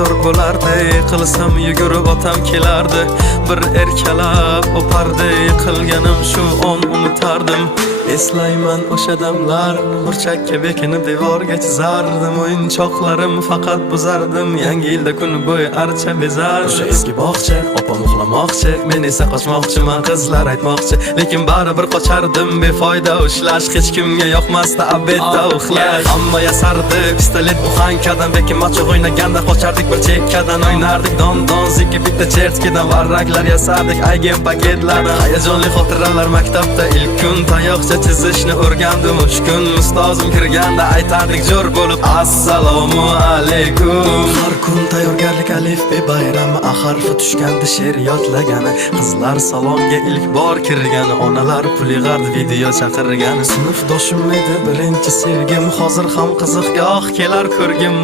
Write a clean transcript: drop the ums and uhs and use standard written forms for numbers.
zo'r bo'lardi, qilsam yugurib otam kelardi. Bir erkalab o'pardi, qilganim shu on unutardim. Eslayman o'sha damlarni, burchakka bekinib devorga chizardim. O'yinchoqlarim faqat buzardim, yangi yilda kun bo'yi archa bezardim. O'sha eski bog'cha, opam uxlamoqchi, men esa qochmoqchiman, qizlar aytmoqchi. Lekin baribir qochardim, befoyda ushlash, hech kimga yoqmasdi abedda uxlash. Hamma yasardi, pistolet buxankadan, bekin macho o'ynaganda qochardik bir chekkadan. O'ynardik don zikki bitta chertkidan, varraklar yasardik aygen paketlardan. Hayajonli xotiralar maktabda ilk kun, tayoqcha chizishni o'rgandim uch kun. Ustozim kirganda aytardik jo'r bo'lib assalomu alaykum. Har kun tayyorgarlik alif be bayrami, harfi tushganda she'r yodlagani. Qizlar salonga ilk bor kirgani, onalar pul yig'ardi video chaqirgani. Sinfdoshim edi birinchi sevgim, hozir ham qiziq goh kelar ko'rgim.